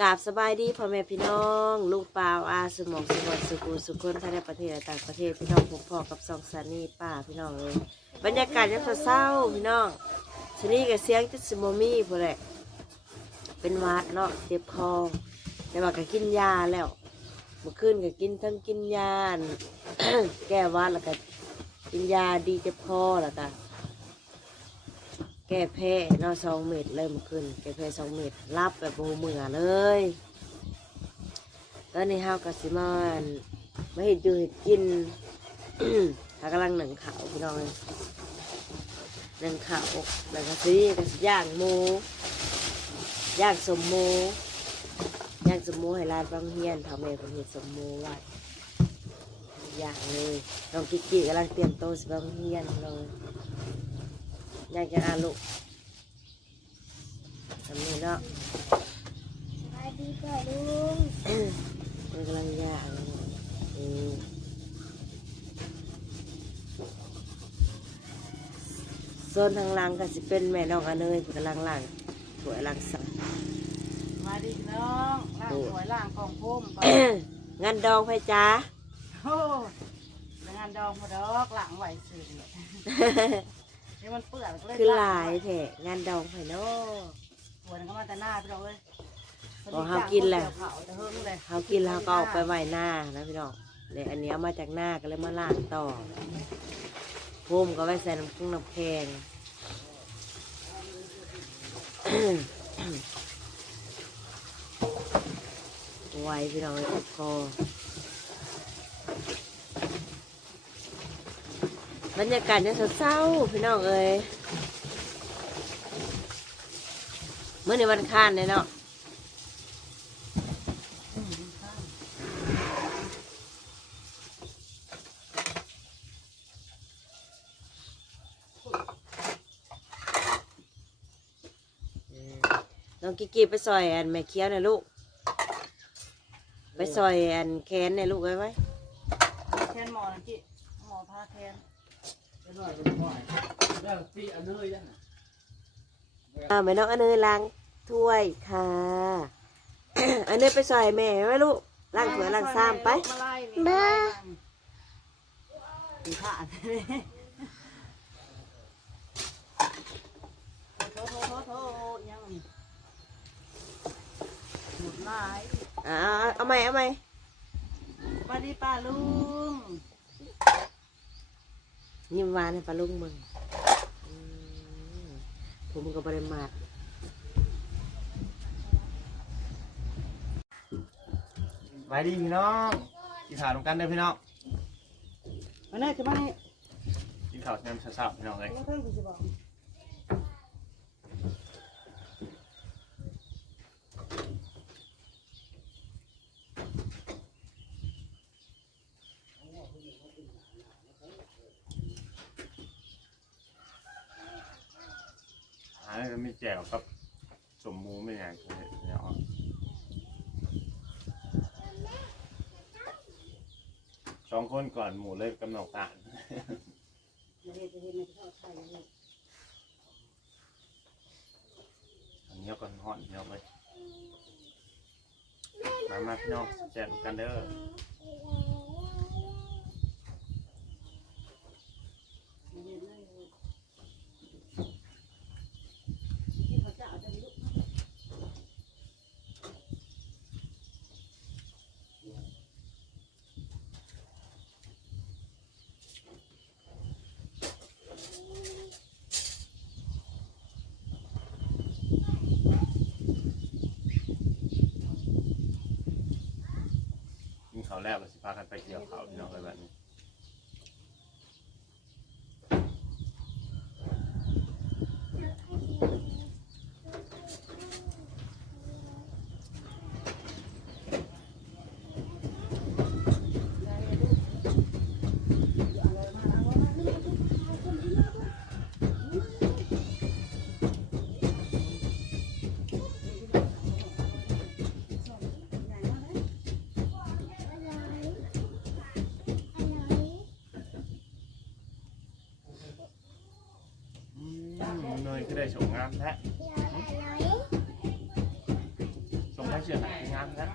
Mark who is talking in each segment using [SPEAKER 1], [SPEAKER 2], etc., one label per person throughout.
[SPEAKER 1] กราบสบายดีพ่อแม่พี่น้อง ลูกปลาวอาสมองสมองสุกูสุคนภายในประเทศและต่างประเทศพี่น้องผมพ่อกับสองสานีป้าพี่น้องเลยบรรยากาศยังเศร้าพี่น้องชนี้กับเสียงจิตสโมมี่พอแหละเป็นวัดเนาะเจ็บคอแต่ว่าก็กินยาแล้วเมื่อคืนก็กินทั้งกินยาแก้วัดแล้วก็กินยาดีเจ็บคอแล้วก็ แก้แพ้นาสองเม็ดเลยเมื่อคืนแก้แพ้สองเม็ดรับแบบโมเมือเลยตอนนี้เฮากับสิมาอั่นมาเห็ดอยู่เห็ดกินหากำลังหนังขาวพี่น้องเลยหนังขาวแล้วก็ซีก็สิย่างหมูย่างสมหมูย่างสมหมูให้ร้านบางเฮียนทำเองเป็นเห็ดสมหมูไว้ย่างเลยน้องกิ๊กกี้กำลังเตรียมโต๊ะสบางเฮียนเลย ย่างจะอาลูกทำนี่เนาะ
[SPEAKER 2] สวัสดีพ่อลุง
[SPEAKER 1] มันกำลังย่างอืมโซนทางหล่างก็สิเป็นแม่น้องอเนยเพิ่นกำลังล่างถวยล่างสัง
[SPEAKER 3] มาดีพี่น้องล่างสวยล่างกองพุ่มก่อน
[SPEAKER 1] งานดองไฟจ้า
[SPEAKER 3] โอ้แล้วงานดองพอดอกหลังไหวสื่อ นี่มันเปื่อนก็เลย
[SPEAKER 1] คือหลายแท้งานดองไฟเนาะ
[SPEAKER 3] สวยก็มาแต่หน้าพี่น้องเอ้ย
[SPEAKER 1] อ๋อหากินแหละ
[SPEAKER 3] เผาแต่เฮิ่งเลย
[SPEAKER 1] เขากินแล้วก็เอาไปไว้หน้านะพี่น้องเลยอันนี้เอามาจากหน้าก็เลยมาล่างต่อพุ่มก็ไว้ใส่น้ำพุงน้ำแข็งไว้พี่น้องไว้ติดคอ บรรยากาศยังสดเศร้าพี่น้องเอ้ยเมื่อในวันค้านเลยเนาะเออน้องกิกกี้ไปซอยแอนแม่เคี้ยวนะลูก ไปซอยแอนแขนในลูกไว้ไว้
[SPEAKER 3] แคนหมอนะจิหมอพาแคน
[SPEAKER 1] อ่าแม่น้องอันเนยล้างถ้วยค่ะ อันเนยไปซอยแม่ไว้ลูกล้างถ้วยล้างซ้ำไป
[SPEAKER 3] มาไล่นี่มาไล่มันถึงขาดเลยโทษโทษโทษโทษยังนี่หมดลาย
[SPEAKER 1] อ่าเอาใหม่เอาใหม่
[SPEAKER 3] สวัสดีป้าลุง
[SPEAKER 1] ยิ้มหวานให้ปลาลุงมึงอืมผมก็บริมาท
[SPEAKER 4] ไว้ดีพี่น้องกินข้าวตรงกันเด้อพี่น้อง
[SPEAKER 3] มาแน่จะมาให้
[SPEAKER 4] กินข้าวน้ำสับๆพี่น้องเลย
[SPEAKER 3] มาเพิ่งกูจะบอก
[SPEAKER 4] หาแล้วมีแจ่วกับสมมูไม่อย่างเนี่ยเอาสองคนก่อนหมูเลยกำหนดตา
[SPEAKER 3] เนี่ยเลย
[SPEAKER 4] อันนี้ก็ห่อนพี่น้องเลยมามาพี่น้องแจกกันเด้อ
[SPEAKER 3] มาเรียนเลยที่เขาจะเอาจะลุก
[SPEAKER 4] กินข้าว แล้วก็สิพากันไปเกี่ยวเขาพี่น้องเลยแบบนี้อื มเนยก็ได้สงงามแท้ส่งให้เชื่อหายงามนะ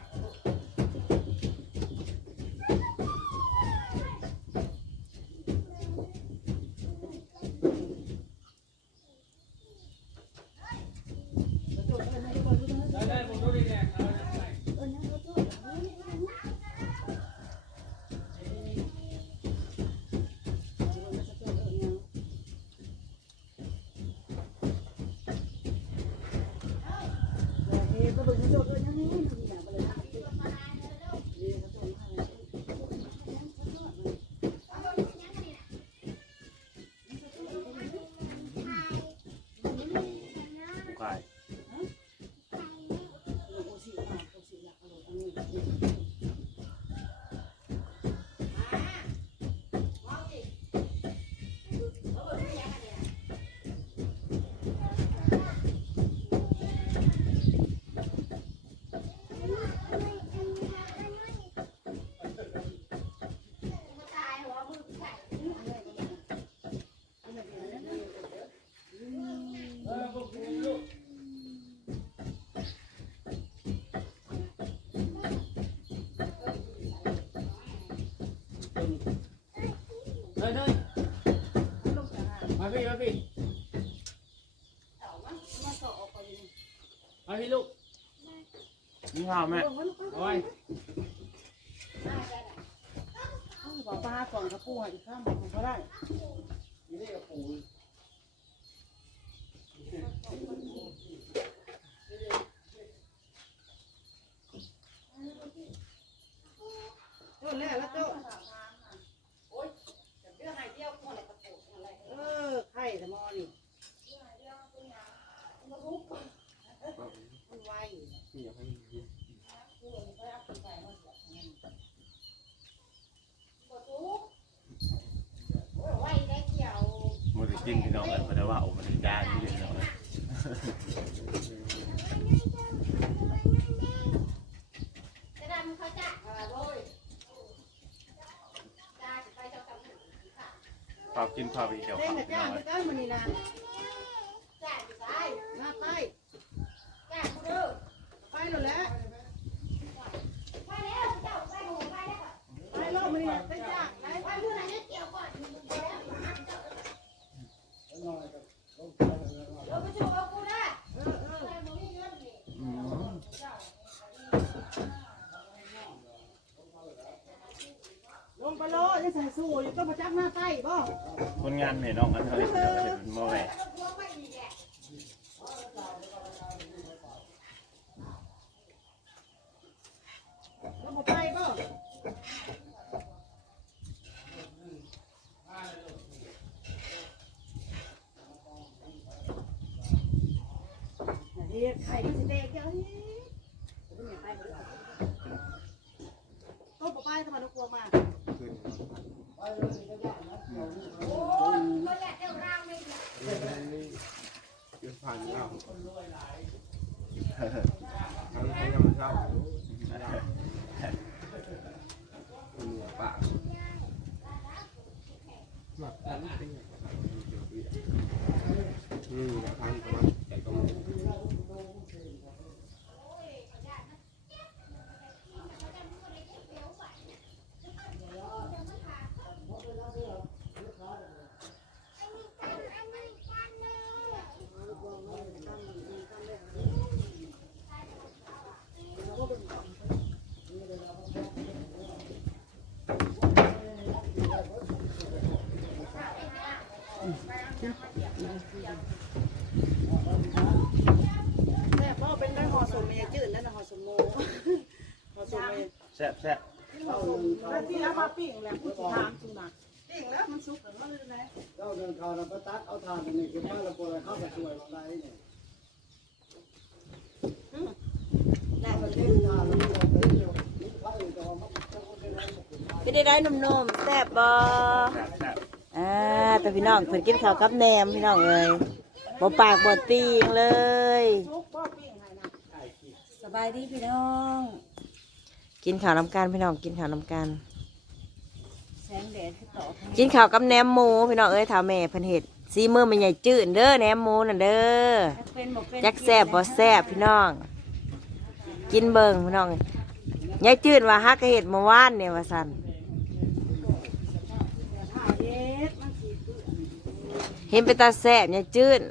[SPEAKER 4] ผู้กาย
[SPEAKER 5] เฮ้ยเฮ้ยมา พี่มาพี่มาพี่ลูก
[SPEAKER 4] นี่ข้าวแม่
[SPEAKER 5] เอาไว้
[SPEAKER 3] บอกป้าก่อนกระปูให้อีกข้ามบอกก็ได้โจ้แล้วแล้วโจ้เออไข่แต่มอนี่มันไว
[SPEAKER 4] มือถือจิ้มพี่น้องกันเพราะว่าโอ้มันได้ยาที่เด็ดเลยพอกินพอไปเกี่ยว
[SPEAKER 3] เล่น
[SPEAKER 4] ข้าว
[SPEAKER 3] กับ
[SPEAKER 4] พี่
[SPEAKER 3] จ้า
[SPEAKER 4] น้อง
[SPEAKER 3] ง
[SPEAKER 4] เลย
[SPEAKER 3] ก็มันนี่นะหน้าไปไปแล้วแหละไปโลกมันนี่ไปจ้างไป
[SPEAKER 4] อืม
[SPEAKER 3] ลงไปโลยังใส่สู้อยู่ก็มาจักหน้าไปบ่
[SPEAKER 4] คนงานแม่น้องกันเขาเรียเขาเรียกเป็นหม้อแหว
[SPEAKER 3] ก็มาไปบ่เฮ็ดไข่ก็สิแดกเดี๋ยวนี้ก็บ่ไปถ้ามันกลัวมา
[SPEAKER 6] ผ่านแล้วทำให้น้ำมันเข้าเหนือปากหมักกันเป็นอย่างอืมทางประมาณใจตรง
[SPEAKER 3] แม่พ่อเป็นได้ห่อสมเมียจืดแล้วนะห่อสมโมห่อสมเมีย
[SPEAKER 4] แซ่บแซ่บ
[SPEAKER 3] แล้วที่เอามาปิ้งแล้วพูดถามสุนัขปิ้งแล้วมันสุกแล้วมันเลยนะ
[SPEAKER 7] เจ้าเดินทางเราไปตัดเอาทานตรงนี้คือบ้านเราปวดเข้าไปช่วยเราได้เนี่ยได้มันเล่นทานแล้วมันเล่นอยู่นี่พระอื่นจะมาจะมาเป็นอะไร
[SPEAKER 1] พี่ได้ได้หนุ่มๆแซ่บบ่
[SPEAKER 4] แซ่บแซ่บ
[SPEAKER 1] อ่าแต่พี่น้องเพิ่นกินข้าวกับแหนมพี่น้องเอ้ยบ่ปากบ่ตีงเลย
[SPEAKER 3] สุกพ่อปิ้งให้นะ
[SPEAKER 2] สบายดีพี่น้อง
[SPEAKER 1] กินข้าวน้ำกันพี่น้องกินข้าวน้ำกัน
[SPEAKER 2] แสงแดดคือต่อข้าง
[SPEAKER 1] กินข้าวกับแหนมหมูพี่น้องเอ้ยถามแม่เพิ่นเฮ็ดซีมือมันใหญ่จืดเด้อแหนมหมูน่ะเด้อ
[SPEAKER 2] จักเป็นบ่เป็น
[SPEAKER 1] จักแซ่บบ่แซ่บพี่น้อง
[SPEAKER 2] เกิ
[SPEAKER 1] นเบิ่งพี่น้องยายจืดว่าฮักกะเห็ดเมื่อวานเนี่ยว่าสันเห็นไปตาแสบยายจืด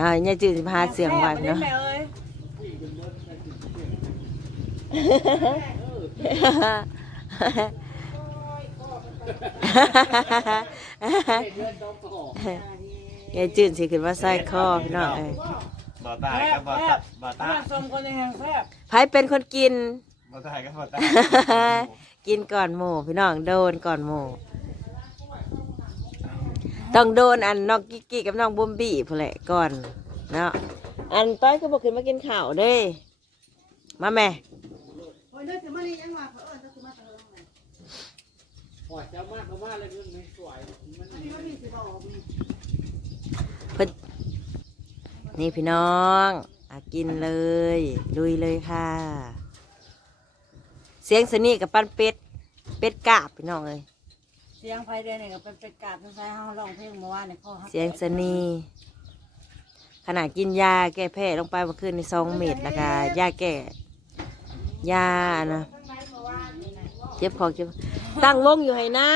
[SPEAKER 1] อ่ายายจืดสิพาเสียงไว้เนาะ
[SPEAKER 3] แม่เอ้ย
[SPEAKER 1] ยายจืดสิขึ้นมาใส่คอพี่น้องเอ้ย
[SPEAKER 4] บ่ตายก็บ่ตายบ่ตา
[SPEAKER 3] ยสมคนในแห่งแซ่บ
[SPEAKER 1] ไผเป็นคนกิน
[SPEAKER 4] บ่ตายก็บ่ตาย
[SPEAKER 1] กินก่อนหมูพี่น้องโดนก่อนหมูต้องโดนอันน้องกิกกี้กับน้องบุมบี้พนแหละก่อนเนาะอันต้อยก็บอกขึ้นมากินข้าวเด้ มาแม่
[SPEAKER 5] เด้อสิมานี่ยังว่าเออเด้อสิมาเออ
[SPEAKER 6] ปล่อยเจ้ามากเขาว่าอะไรเรื่องไม่สวยมัน
[SPEAKER 5] อันนี้ว่ามีสิบอกมี
[SPEAKER 1] เพิ่นนี่พี่น้องอากินเลย ลุยเลยค่ะ เสียงสนี่กับปั้นเป็ด เป็ดกาบพี่น้องเลย
[SPEAKER 2] เสียงไฟเดนเนี่ยก็เป็นเป็ดกาบทั้งสายเฮาร้องเพลงเมื่อวานเนี่ยพ่อฮัก
[SPEAKER 1] เสียงสนี่ขณะกินยาแก้แพ้ลงไปเมื่อคืนในซองเม็ดแล้วก็ยาแก้ ยานะเจ็บคอเจ็บตั้งวงอยู่ให้หน้า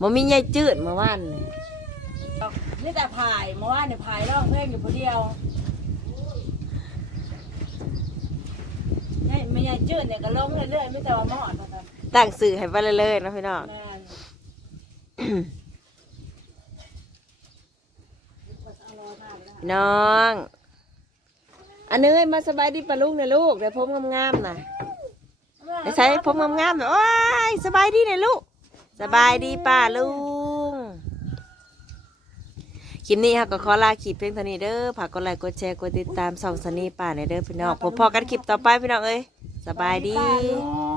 [SPEAKER 1] มันมียายจืดเมื่อวานนี่
[SPEAKER 2] นี่แต่พายเมื่อวานเนี่ยพายร้องเพลงอยู่คนเดียวนี่ไม่ใช่จืดเนี่ยก็ลงเรื่อยๆไม่แต่ว่าหมอดนะครับ
[SPEAKER 1] ตั้งสื่อให้ไปเลยๆนะพี่น้อง
[SPEAKER 2] แม่น
[SPEAKER 1] พี่น้อง อันเนยมาสบายดีปะลุงนะลูกเดี๋ยวผมงามๆนะเดี๋ยวใช้ผมงามๆหน่อยโอ้ยสบายดีนะลูก สบายดีป้าลุงคลิปนี้ค่ะก็ขอลาคลิปเพียงเท่านี้เด้อฝากกดไลค์กดแชร์กดติดตามส่องสนีป่าในอยเด้อพี่น้องผมพอกันคลิปต่อไปพี่น้องเอ้ยสบายดี
[SPEAKER 2] ป้าลุง